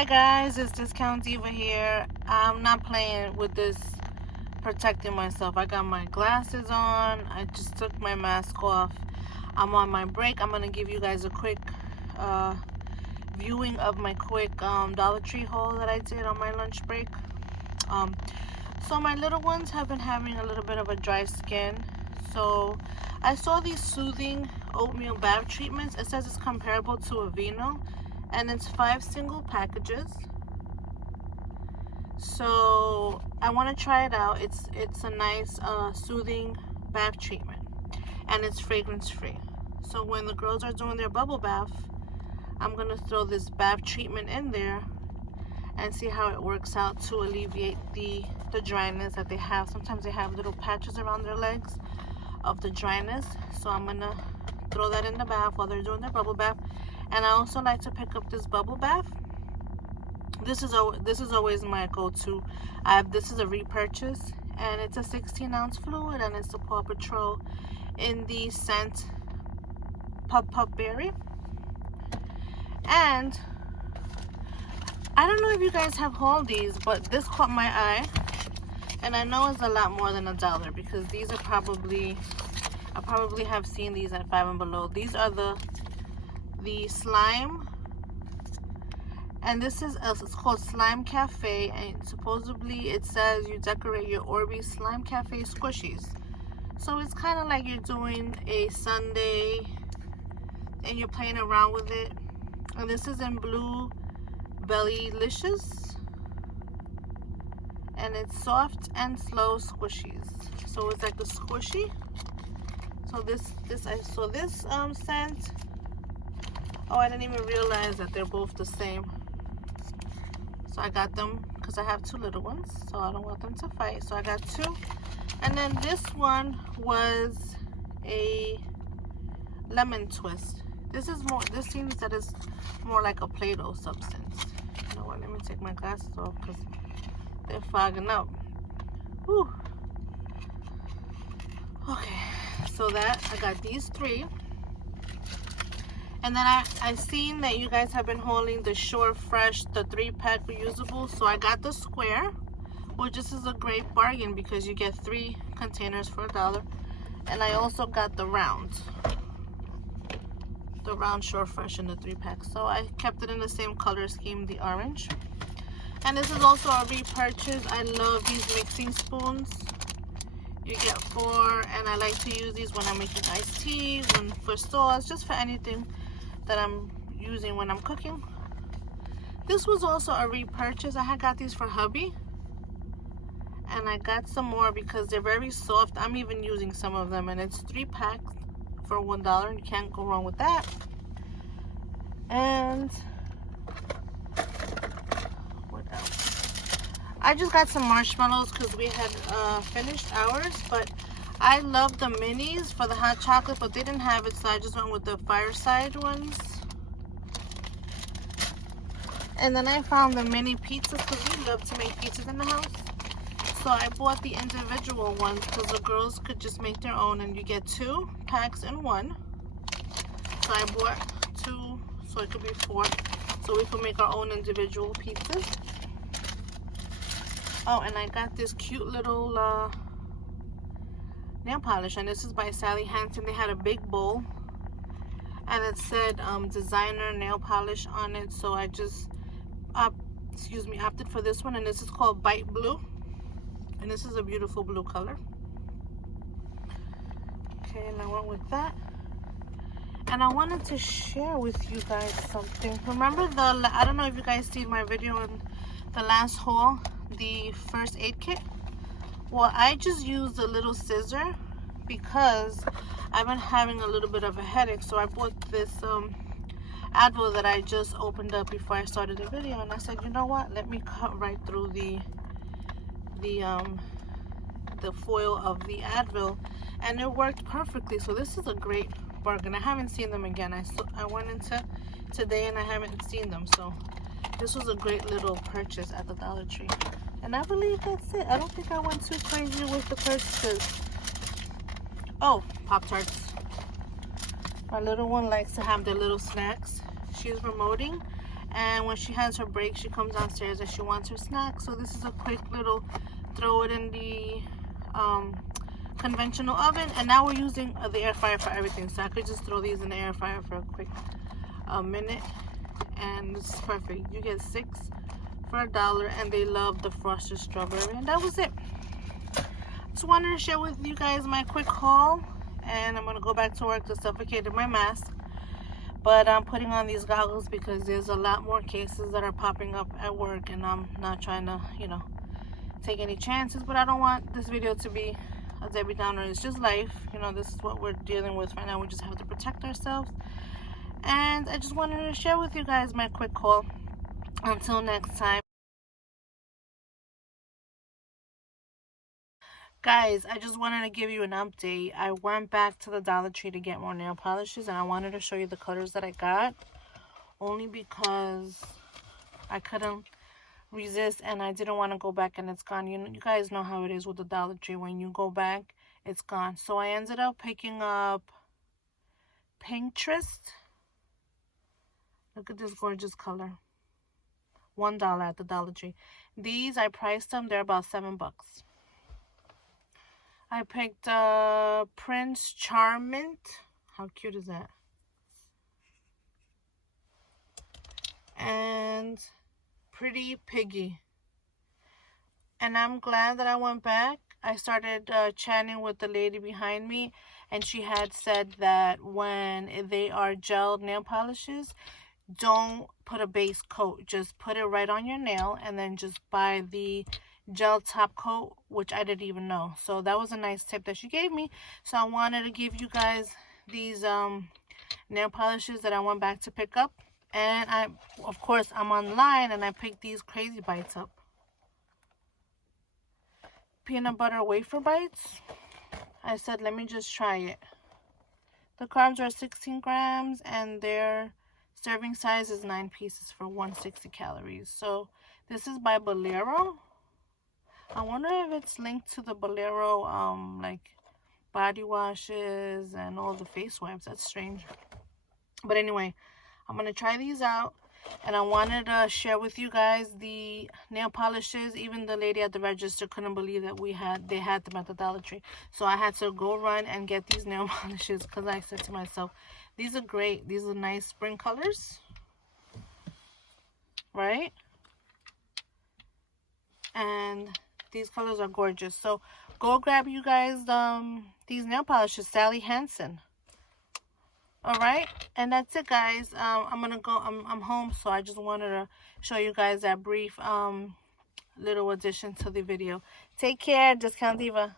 Hi guys, it's Discount Diva here. I'm not playing with this protecting myself. I got my glasses on. I just took my mask off. I'm on my break. I'm gonna give you guys a quick viewing of my quick Dollar Tree haul that I did on my lunch break. So my little ones have been having a little bit of a dry skin. So I saw these soothing oatmeal bath treatments. It says it's comparable to Aveeno, and it's 5 single packages. So I want to try it out. It's a nice soothing bath treatment, and it's fragrance free. So when the girls are doing their bubble bath, I'm gonna throw this bath treatment in there and see how it works out to alleviate the dryness that they have. Sometimes they have little patches around their legs of the dryness. So I'm gonna throw that in the bath while they're doing their bubble bath. And I also like to pick up this bubble bath. This is always my go-to. This is a repurchase, and it's a 16-ounce fluid, and it's the Paw Patrol in the scent Pup Berry. And I don't know if you guys have hauled these, but this caught my eye, and I know it's a lot more than $1 because these are probably, I probably have seen these at Five and Below. These are the slime, and this is it's called Slime Cafe, and supposedly it says you decorate your Orbeez Slime Cafe squishies. So it's kind of like you're doing a sundae and you're playing around with it. And this is in Blue Bellylicious, and it's soft and slow squishies. So it's like a squishy. So I saw this scent. Oh, I didn't even realize that they're both the same. So I got them because I have 2 little ones, so I don't want them to fight. So I got 2. And then this one was a lemon twist. This seems that it's more like a Play-Doh substance. You know what? Let me take my glasses off because they're fogging up. Whew. Okay, so that I got these 3. And then I seen that you guys have been holding the Shore Fresh, the 3-pack reusable. So I got the square, which this is a great bargain because you get 3 containers for $1. And I also got the round Shore Fresh in the 3-pack. So I kept it in the same color scheme, the orange. And this is also a repurchase. I love these mixing spoons. You get 4, and I like to use these when I'm making iced tea, for sauce, just for anything that I'm using when I'm cooking. This was also a repurchase. I had got these for hubby, and I got some more because they're very soft. I'm even using some of them, and it's 3 packs for $1. You can't go wrong with that. And what else? I just got some marshmallows because we had finished ours, but I love the minis for the hot chocolate, but they didn't have it, so I just went with the fireside ones. And then I found the mini pizzas because we love to make pizzas in the house. So I bought the individual ones because the girls could just make their own, and you get 2 packs in one. So I bought 2, so it could be 4, so we could make our own individual pizzas. Oh, and I got this cute little nail polish, and this is by Hansen. They had a big bowl, and it said designer nail polish on it. So I just opted for this one, and this is called Bite Blue, and this is a beautiful blue color. Okay, and I went with that. And I wanted to share with you guys something. Remember I don't know if you guys seen my video in the last haul, the first aid kit. Well, I just used a little scissor because I've been having a little bit of a headache. So I bought this Advil that I just opened up before I started the video, and I said, you know what? Let me cut right through the foil of the Advil, and it worked perfectly. So this is a great bargain. I haven't seen them again. I went into today and I haven't seen them. So this was a great little purchase at the Dollar Tree. And I believe that's it. I don't think I went too crazy with the purchases. Oh, Pop-Tarts. My little one likes to have their little snacks. She's remoting, And when she has her break, she comes downstairs and she wants her snack. So this is a quick little throw it in the conventional oven. And now we're using the air fryer for everything. So I could just throw these in the air fryer for a quick minute. And this is perfect. You get 6 for $1, and they love the frosted strawberry. And that was it. Just wanted to share with you guys my quick haul. And I'm going to go back to work to suffocate my mask. But I'm putting on these goggles because there's a lot more cases that are popping up at work, and I'm not trying to, you know, take any chances. But I don't want this video to be a Debbie Downer. It's just life. You know, this is what we're dealing with right now. We just have to protect ourselves. And I just wanted to share with you guys my quick haul. Until next time. Guys, I just wanted to give you an update. I went back to the Dollar Tree to get more nail polishes, and I wanted to show you the colors that I got. Only because I couldn't resist, and I didn't want to go back and it's gone. You guys know how it is with the Dollar Tree. When you go back, it's gone. So I ended up picking up Pinterest. Look at this gorgeous color. $1 at the Dollar Tree. These, I priced them. They're about $7. I picked Prince Charmant. How cute is that? And Pretty Piggy. And I'm glad that I went back. I started chatting with the lady behind me, and she had said that when they are gelled nail polishes, don't put a base coat. Just put it right on your nail, and then just buy the gel top coat, which I didn't even know. So that was a nice tip that she gave me. So I wanted to give you guys these nail polishes that I went back to pick up. And of course, I'm online, and I picked these Crazy Bites up. Peanut butter wafer bites. I said, let me just try it. The carbs are 16 grams, and their serving size is 9 pieces for 160 calories. So this is by Bolero. I wonder if it's linked to the Bolero like body washes and all the face wipes. That's strange. But anyway, I'm gonna try these out, and I wanted to share with you guys the nail polishes. Even the lady at the register couldn't believe that they had them at the Dollar Tree. So I had to go run and get these nail polishes, because I said to myself, these are great. These are nice spring colors, right? And these colors are gorgeous. So go grab you guys these nail polishes. Sally Hansen. All right, and that's it, guys. I'm gonna go. I'm home, so I just wanted to show you guys that brief little addition to the video. Take care, Discount Diva.